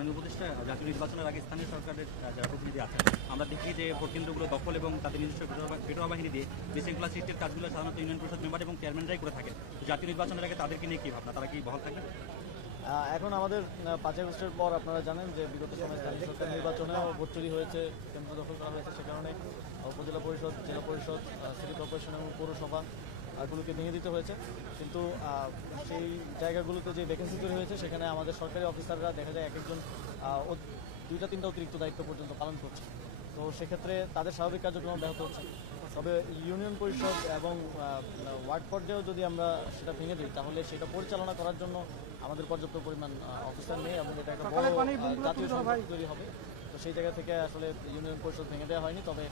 মাননীয় উপদেষ্টা জাতীয় নির্বাচনের আগে স্থানীয় সরকারের যারা প্রতিনিধি আছেন, আমরা দেখি যে ভোট কেন্দ্রগুলো দখল এবং তাদের নিজস্ব পেটোয়া বাহিনী দিয়ে বিশৃঙ্খলা সৃষ্টির কাজগুলো সাধারণত ইউনিয়ন পরিষদ মেম্বার এবং চেয়ারম্যানরাই করে থাকে। জাতীয় নির্বাচনের আগে তাদেরকে নিয়ে কি ভাবনা, তারা কি বহাল থাকবে? এখন আমাদের 5 আগস্টের পর আপনারা জানেন যে বিগত সময় স্থানীয় সরকার নির্বাচনেও ভোট চুরি হয়েছে, কেন্দ্র দখল করা হয়েছে। সে কারণে উপজেলা পরিষদ, জেলা পরিষদ, সিটি কর্পোরেশন এবং পৌরসভা গুলোকে ভেঙে দিতে হয়েছে। কিন্তু সেই জায়গাগুলোতে যে ভ্যাকেন্সি তৈরি হয়েছে সেখানে আমাদের সরকারি অফিসাররা দেখা যায় এক একজন 2-3টা অতিরিক্ত দায়িত্ব পর্যন্ত পালন করছে। তো সেক্ষেত্রে তাদের স্বাভাবিক কার্যক্রম ব্যাহত হচ্ছে। তবে ইউনিয়ন পরিষদ এবং ওয়ার্ড পর্যায়েও যদি আমরা সেটা ভেঙে দিই তাহলে সেটা পরিচালনা করার জন্য আমাদের পর্যাপ্ত পরিমাণ অফিসার নেই এবং এটা একটা বড় জাতীয় সংকট তৈরি হবে। তো সেই জায়গা থেকে আসলে ইউনিয়ন পরিষদ ভেঙে দেওয়া হয়নি। তবে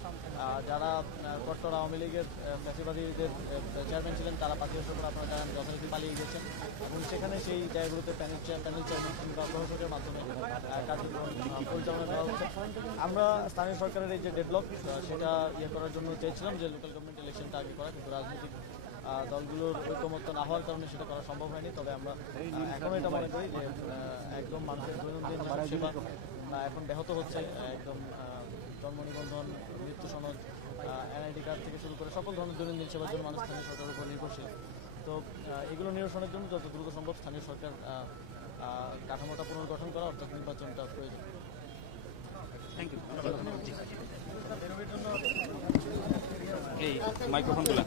যারা কট্টর আওয়ামী লীগের ফ্যাসিবাদীদের চেয়ারম্যান ছিলেন তারা 5 বছর পর আপনারা জানেন যথারীতি পালিয়ে গেছেন এবং সেখানে সেই জায়গাগুলোতে প্যানেল চেয়ারম্যান কিংবা প্রশাসকের মাধ্যমে কার্যক্রম পরিচালনা করা হচ্ছে। আমরা স্থানীয় সরকারের এই যে ডেডলক সেটা করার জন্য চেয়েছিলাম যে লোকাল গভর্নমেন্ট ইলেকশনটা আগে করা, কিন্তু রাজনৈতিক দলগুলোর ঐকমত্য না হওয়ার কারণে সেটা করা সম্ভব হয়নি। তবে আমরা এখন এটা মনে করি যে একদম মানুষের দৈনন্দিন সেবা এখন ব্যাহত হচ্ছে। একদম জন্ম নিবন্ধন, মৃত্যু সনদ, এনআইডি কার্ড থেকে শুরু করে সকল ধরনের দৈনন্দিন সেবার জন্য মানুষ স্থানীয় সরকারের উপর নির্ভরশীল। তো এগুলো নিরসনের জন্য যত দ্রুত সম্ভব স্থানীয় সরকার কাঠামোটা পুনর্গঠন করা অর্থাৎ নির্বাচনটা প্রয়োজন। Thank you. এই মাইক্রোফোনগুলো